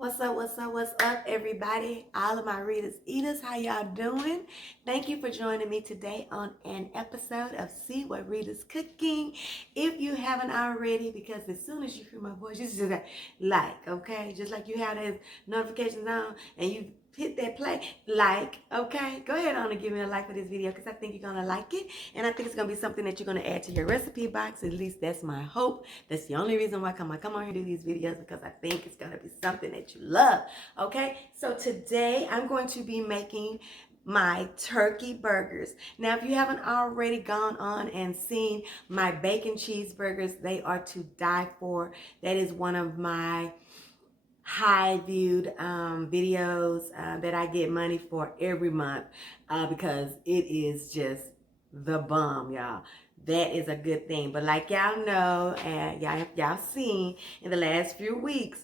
What's up, everybody? All of my RitasEatas, how y'all doing? Thank you for joining me today on an episode of See What Rita's Cooking. If you haven't already, because as soon as you hear my voice, you just like, okay? Just like you have those notifications on and you hit that play, like, okay? Go ahead on and give me a like for this video because I think you're going to like it. And I think it's going to be something that you're going to add to your recipe box. At least that's my hope. That's the only reason why I come on here and do these videos, because I think it's going to be something that you love, okay? So today I'm going to be making my turkey burgers. Now, if you haven't already gone on and seen my bacon cheeseburgers, they are to die for. That is one of my high viewed videos that I get money for every month because it is just the bomb, y'all. That is a good thing. But like y'all know, and y'all seen in the last few weeks,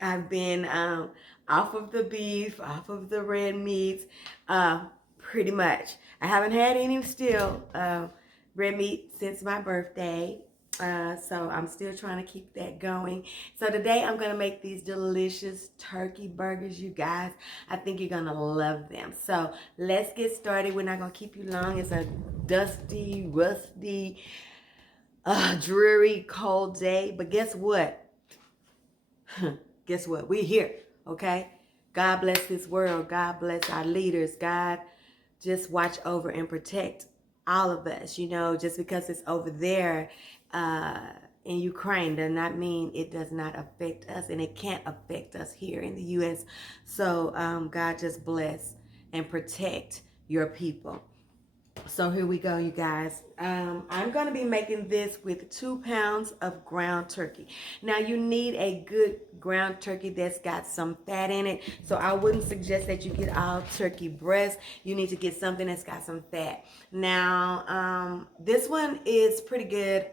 I've been off of the beef, off of the red meats, pretty much. I haven't had any still red meat since my birthday. So I'm still trying to keep that going. So today I'm going to make these delicious turkey burgers, you guys. I think you're going to love them. So let's get started. We're not going to keep you long. It's a dusty, rusty, dreary, cold day. But guess what? Guess what? We're here, okay? God bless this world. God bless our leaders. God just watch over and protect all of us. You know, just because it's over there in Ukraine does not mean it does not affect us, and it can't affect us here in the U.S. So God just bless and protect your people. So here we go, you guys. I'm going to be making this with 2 pounds of ground turkey. Now, you need a good ground turkey that's got some fat in it. So I wouldn't suggest that you get all turkey breast. You need to get something that's got some fat. Now, this one is pretty good.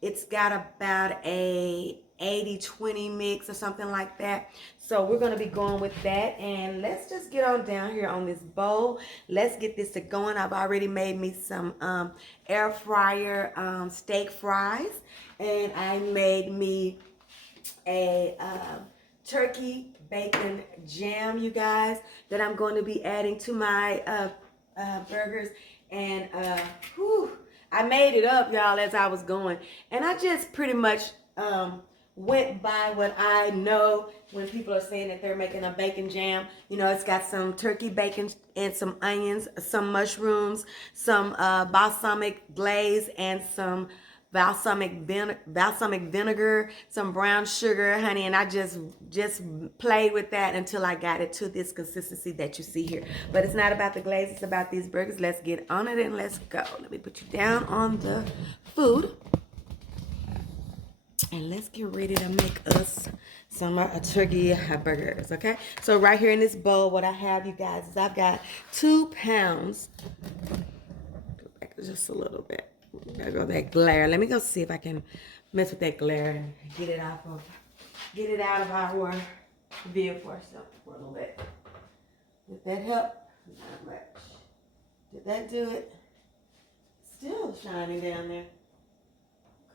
It's got about a 80-20 mix or something like that. So we're going to be going with that, and let's just get on down here on this bowl. Let's get this to going. I've already made me some air fryer steak fries, and I made me a turkey bacon jam, you guys, that I'm going to be adding to my burgers. And I made it up, y'all, as I was going, and I just pretty much went by what I know when people are saying that they're making a bacon jam. You know, it's got some turkey bacon and some onions, some mushrooms, some balsamic glaze, and some balsamic vinegar, some brown sugar, honey, and I just played with that until I got it to this consistency that you see here. But it's not about the glaze, it's about these burgers. Let's get on it and let's go. Let me put you down on the food. And let's get ready to make us some turkey burgers, okay? So right here in this bowl, what I have, you guys, is I've got 2 pounds. Go back just a little bit. There go that glare. Let me go see if I can mess with that glare and get it out of our view for a little bit. Did that help? Not much. Did that do it? Still shining down there.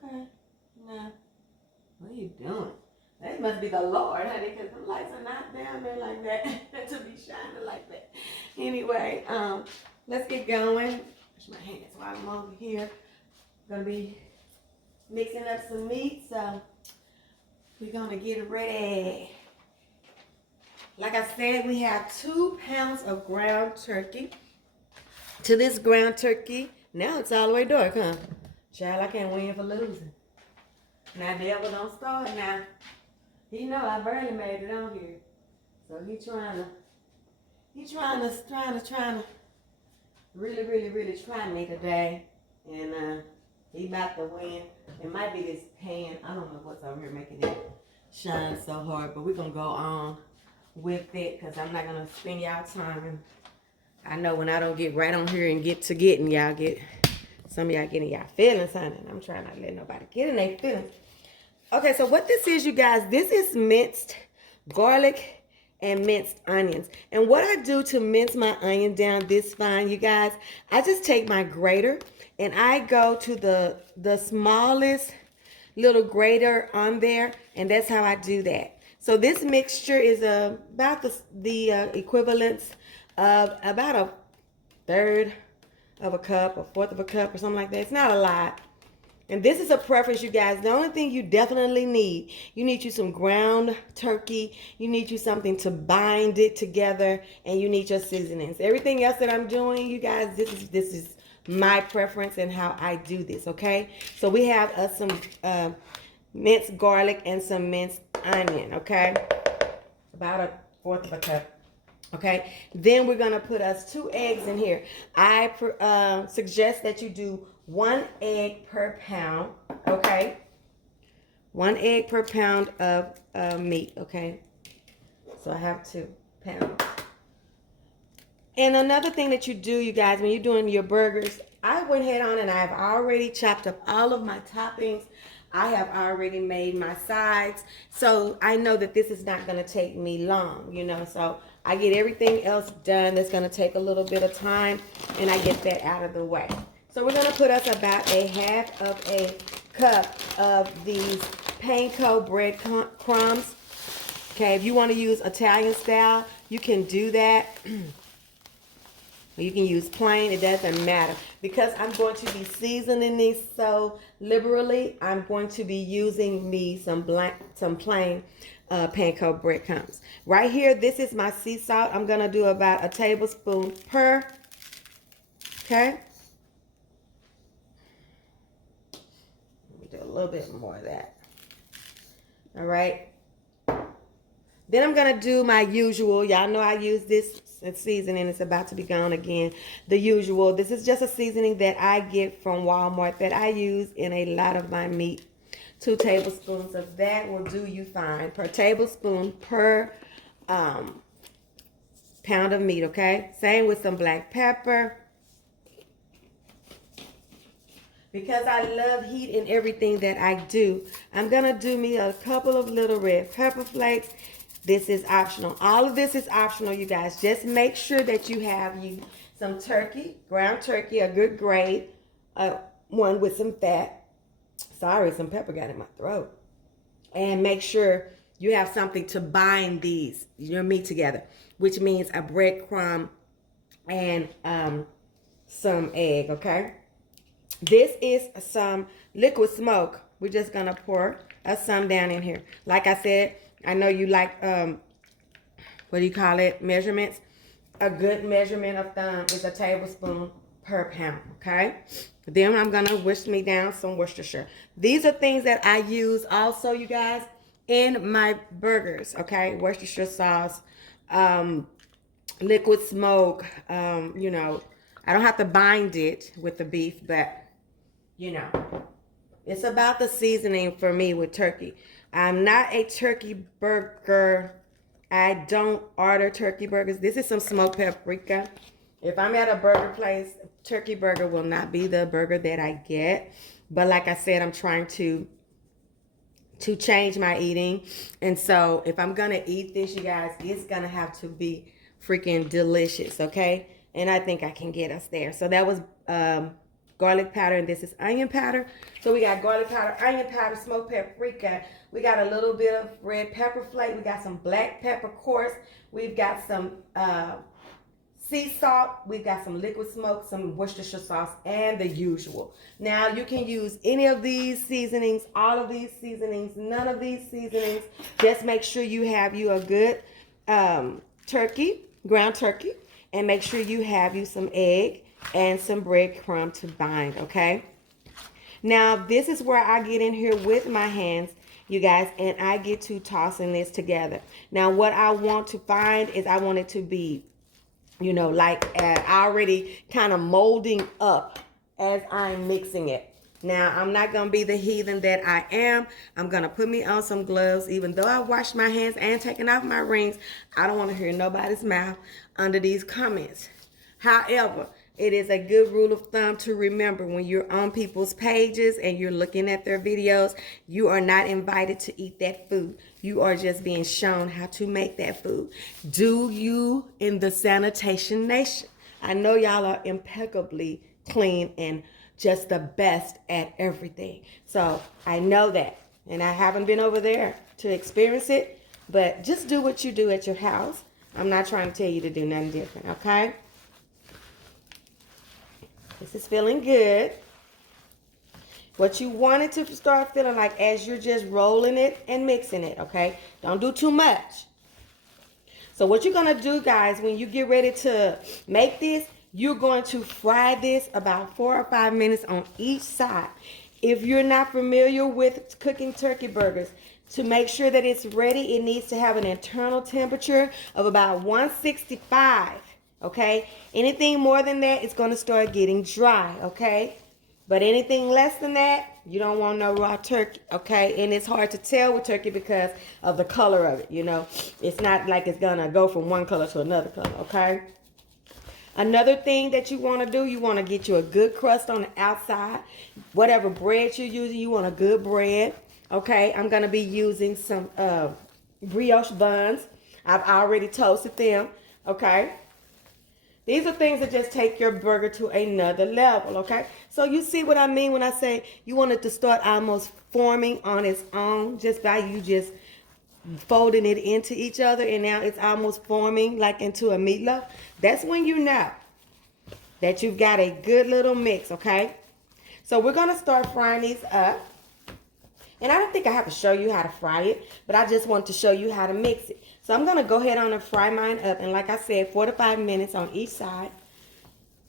Okay. No. What are you doing? That must be the Lord, honey, because the lights are not down there like that to be shining like that. Anyway, let's get going. Wash my hands while I'm over here. I'm going to be mixing up some meat, so we're going to get ready. Like I said, we have 2 pounds of ground turkey. To this ground turkey, now it's all the way dark, huh? Child, I can't win for losing. Now, devil don't start now. He know I barely made it on here. So he trying to really try me today. And he about to win. It might be this pan. I don't know what's over here making it shine so hard, but we're going to go on with it because I'm not going to spend y'all time. And I know when I don't get right on here and get to getting, y'all get, some of y'all getting y'all feelings, honey. I'm trying not to let nobody get in their feelings. Okay, so what this is, you guys, this is minced garlic and minced onions. And what I do to mince my onion down this fine, you guys, I just take my grater and I go to the smallest little grater on there, and that's how I do that. So this mixture is about the equivalence of about a third of a cup, a fourth of a cup, or something like that. It's not a lot. And this is a preference, you guys. The only thing you definitely need, you need you some ground turkey. You need you something to bind it together, and you need your seasonings. Everything else that I'm doing, you guys, this is my preference and how I do this. Okay. So we have some minced garlic and some minced onion. Okay, about a fourth of a cup. Okay, then we're gonna put us 2 eggs in here. I suggest that you do 1 egg per pound. Okay, 1 egg per pound of meat. Okay, so I have 2 pounds. And another thing that you do, you guys, when you're doing your burgers, I went ahead on and I've already chopped up all of my toppings. I have already made my sides. So I know that this is not going to take me long, you know. So I get everything else done that's going to take a little bit of time, and I get that out of the way. So we're going to put us about a half of a cup of these Panko bread crumbs. Okay, if you want to use Italian style, you can do that. You can use plain, it doesn't matter. Because I'm going to be seasoning these so liberally, I'm going to be using me some plain Panko breadcrumbs. Right here, this is my sea salt. I'm going to do about a tablespoon per. Okay. Let me do a little bit more of that. All right. Then I'm going to do my usual. Y'all know I use this seasoning. It's about to be gone again. The usual. This is just a seasoning that I get from Walmart that I use in a lot of my meat. 2 tablespoons of that will do you fine. Per tablespoon per pound of meat, okay? Same with some black pepper. Because I love heat in everything that I do, I'm going to do me a couple of little red pepper flakes. This is optional. All of this is optional, you guys. Just make sure that you have some turkey, ground turkey, a good grade, one with some fat. Sorry, some pepper got in my throat. And make sure you have something to bind your meat together, which means a breadcrumb and some egg, okay? This is some liquid smoke. We're just going to pour some down in here. Like I said, I know you like, what do you call it, measurements. A good measurement of thumb is a tablespoon per pound, okay? Then I'm going to whisk me down some Worcestershire. These are things that I use also, you guys, in my burgers, okay? Worcestershire sauce, liquid smoke, you know. I don't have to bind it with the beef, but, you know, it's about the seasoning for me with turkey. I'm not a turkey burger. I don't order turkey burgers. This is some smoked paprika. If I'm at a burger place, turkey burger will not be the burger that I get. But like I said, I'm trying to change my eating. And so if I'm going to eat this, you guys, it's going to have to be freaking delicious, okay? And I think I can get us there. So that was garlic powder, and this is onion powder. So we got garlic powder, onion powder, smoked paprika. We got a little bit of red pepper flake. We got some black pepper coarse. We've got some sea salt. We've got some liquid smoke, some Worcestershire sauce, and the usual. Now you can use any of these seasonings, all of these seasonings, none of these seasonings. Just make sure you have you a good turkey, ground turkey, and make sure you have you some egg and some breadcrumb to bind, okay? Now, this is where I get in here with my hands, you guys, and I get to tossing this together. Now, what I want to find is I want it to be, you know, like already kind of molding up as I'm mixing it. Now, I'm not going to be the heathen that I am. I'm going to put me on some gloves. Even though I washed my hands and taken off my rings, I don't want to hear nobody's mouth under these comments. However, it is a good rule of thumb to remember when you're on people's pages and you're looking at their videos, you are not invited to eat that food. You are just being shown how to make that food. Do you in the sanitation nation? I know y'all are impeccably clean and just the best at everything. So I know that. And I haven't been over there to experience it, But just do what you do at your house. I'm not trying to tell you to do nothing different, okay? This is feeling good. What you want it to start feeling like as you're just rolling it and mixing it, okay? Don't do too much. So what you're going to do, guys, when you get ready to make this, you're going to fry this about 4 or 5 minutes on each side. If you're not familiar with cooking turkey burgers, to make sure that it's ready, it needs to have an internal temperature of about 165, okay? Anything more than that, it's going to start getting dry, okay? But anything less than that, you don't want no raw turkey, okay? And it's hard to tell with turkey because of the color of it, you know? It's not like it's going to go from one color to another color, okay? Another thing that you want to do, you want to get you a good crust on the outside. Whatever bread you're using, you want a good bread. Okay, I'm going to be using some brioche buns. I've already toasted them. Okay. These are things that just take your burger to another level. Okay. So you see what I mean when I say you want it to start almost forming on its own just by you just folding it into each other, and now it's almost forming like into a meatloaf. That's when you know that you've got a good little mix. Okay. So we're going to start frying these up. And I don't think I have to show you how to fry it, but I just want to show you how to mix it. So I'm going to go ahead on and fry mine up. And like I said, 4 to 5 minutes on each side.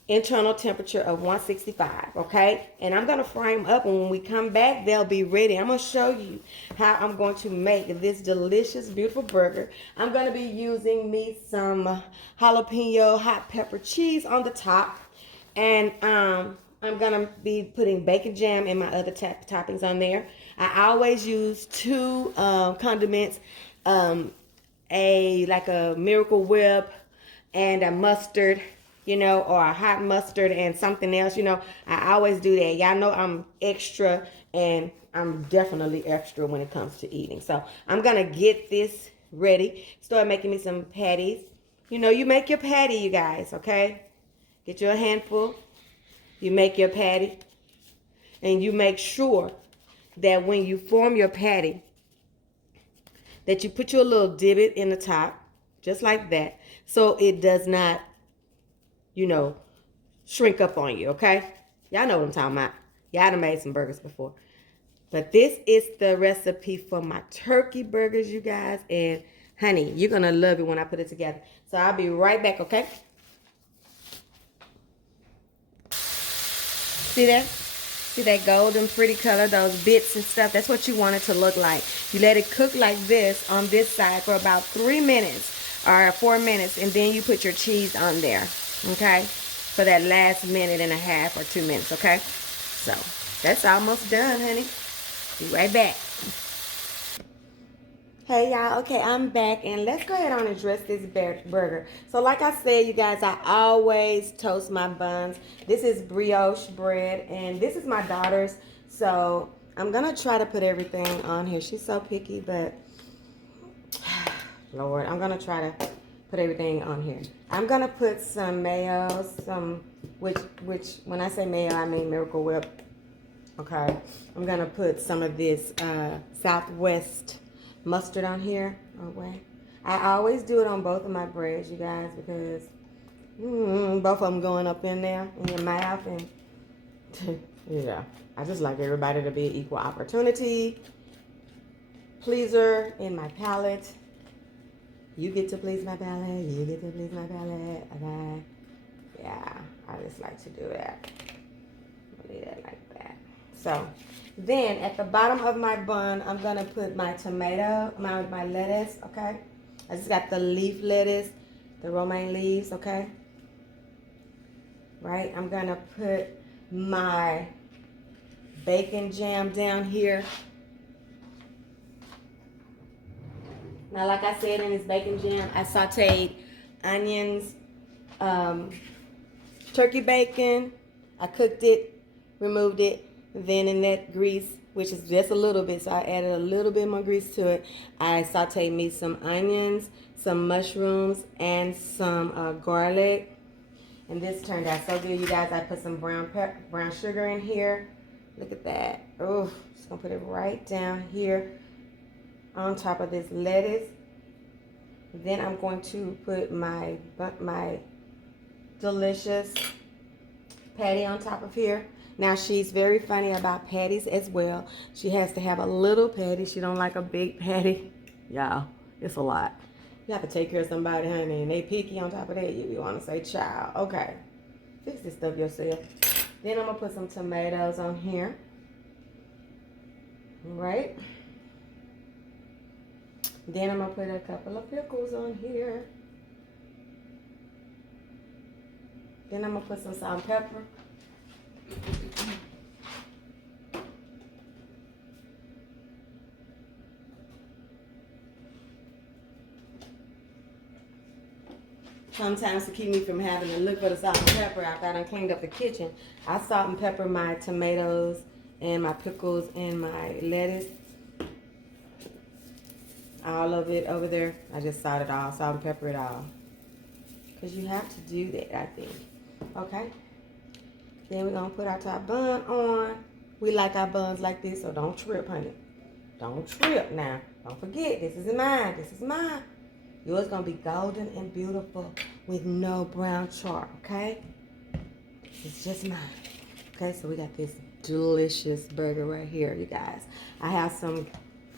Internal temperature of 165, okay? And I'm going to fry them up, and when we come back, they'll be ready. I'm going to show you how I'm going to make this delicious, beautiful burger. I'm going to be using me some jalapeno hot pepper cheese on the top. And I'm going to be putting bacon jam and my other toppings on there. I always use 2 condiments, like a Miracle Whip and a mustard, you know, or a hot mustard and something else, you know. I always do that. Y'all know I'm extra, and I'm definitely extra when it comes to eating. So I'm going to get this ready. Start making me some patties. You know, you make your patty, you guys, okay? Get you a handful. You make your patty. And you make sure that when you form your patty, that you put your little divot in the top, just like that, so it does not, you know, shrink up on you, okay? Y'all know what I'm talking about. Y'all done made some burgers before. But this is the recipe for my turkey burgers, you guys. And, honey, you're going to love it when I put it together. So I'll be right back, okay? See that? See that golden pretty color, those bits and stuff? That's what you want it to look like. You let it cook like this on this side for about 3 minutes or 4 minutes, and then you put your cheese on there, okay? For that last minute and a half or 2 minutes, okay? So that's almost done, honey. Be right back. Hey y'all, okay, I'm back, and let's go ahead on and dress this burger. So like I said, you guys, I always toast my buns. This is brioche bread, and this is my daughter's, so I'm gonna try to put everything on here. She's so picky, but Lord, I'm gonna try to put everything on here. I'm gonna put some mayo, which when I say mayo, I mean Miracle Whip. Okay, I'm gonna put some of this Southwest mustard on here. Oh wait, I always do it on both of my breads, you guys, because both of them going up in there in your mouth, and yeah, I just like everybody to be an equal opportunity pleaser in my palate. You get to please my palate. You get to please my palate. Okay. Yeah, I just like to do that. Leave it like that. So then at the bottom of my bun, I'm going to put my tomato, my lettuce, okay? I just got the leaf lettuce, the romaine leaves, okay? Right? I'm going to put my bacon jam down here. Now, like I said, in this bacon jam, I sauteed onions, turkey bacon. I cooked it, removed it. Then in that grease, which is just a little bit, so I added a little bit more grease to it. I sauteed me some onions, some mushrooms, and some garlic. And this turned out so good, you guys. I put some brown sugar in here. Look at that. Oh, just gonna put it right down here on top of this lettuce. Then I'm going to put my delicious patty on top of here. Now she's very funny about patties as well. She has to have a little patty. She don't like a big patty. Y'all, it's a lot. You have to take care of somebody, honey, and they picky on top of that. You want to say, child, okay, fix this stuff yourself. Then I'm going to put some tomatoes on here. Right? Then I'm going to put a couple of pickles on here. Then I'm going to put some salt and pepper. Sometimes to keep me from having to look for the salt and pepper after I done cleaned up the kitchen, I salt and pepper my tomatoes and my pickles and my lettuce. All of it over there. I just salt it all, salt and pepper it all. Because you have to do that, I think. Okay? Then we're going to put our top bun on. We like our buns like this, so don't trip, honey. Don't trip now. Don't forget, this is mine. This is mine. Yours going to be golden and beautiful with no brown char, okay? It's just mine. Okay, so we got this delicious burger right here, you guys. I have some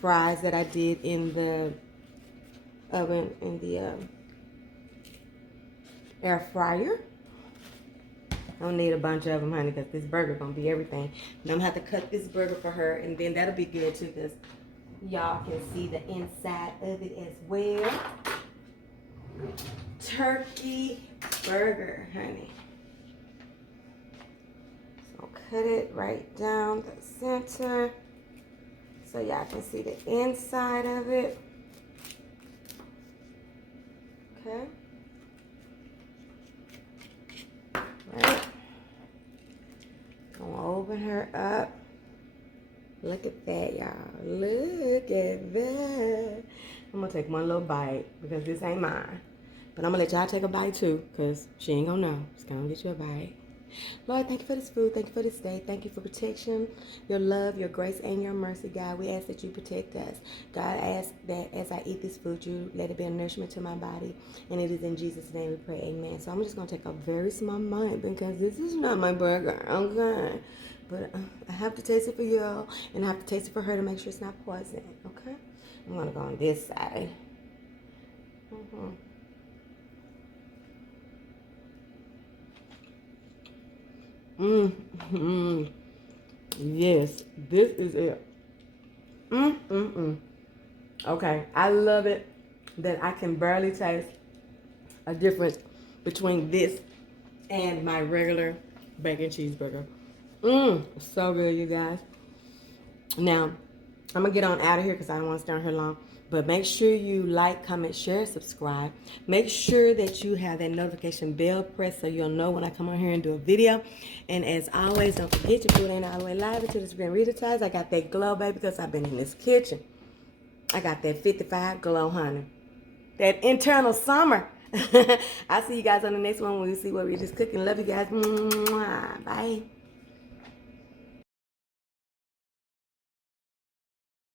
fries that I did in the oven, in the air fryer. I don't need a bunch of them, honey, because this burger gonna be everything. And I'm gonna have to cut this burger for her, and then that'll be good too, because y'all can see the inside of it as well. Turkey burger, honey. So cut it right down the center so y'all can see the inside of it. Okay. Right. I'm gonna open her up. Look at that, y'all. Look at that. I'm gonna take one little bite because this ain't mine. But I'm gonna let y'all take a bite too, because she ain't gonna know. Just gonna get you a bite. Lord, thank you for this food. Thank you for this day. Thank you for protection, your love, your grace, and your mercy, God. We ask that you protect us. God, I ask that as I eat this food, you let it be a nourishment to my body. And it is in Jesus' name we pray, amen. So I'm just going to take a very small bite because this is not my burger, okay? But I have to taste it for y'all, and I have to taste it for her to make sure it's not poison, okay? I'm going to go on this side. Yes, this is it. Okay, I love it that I can barely taste a difference between this and my regular bacon cheeseburger. So good, you guys. Now, I'm gonna get on out of here because I don't want to stay on here long. But make sure you like, comment, share, subscribe. Make sure that you have that notification bell pressed so you'll know when I come on here and do a video. And as always, don't forget your food ain't all the way live until it's been RitasEatas. I got that glow, baby, because I've been in this kitchen. I got that 55 glow, honey. That internal summer. I'll see you guys on the next one when we see what Rita's cooking. Love you guys. Mwah. Bye.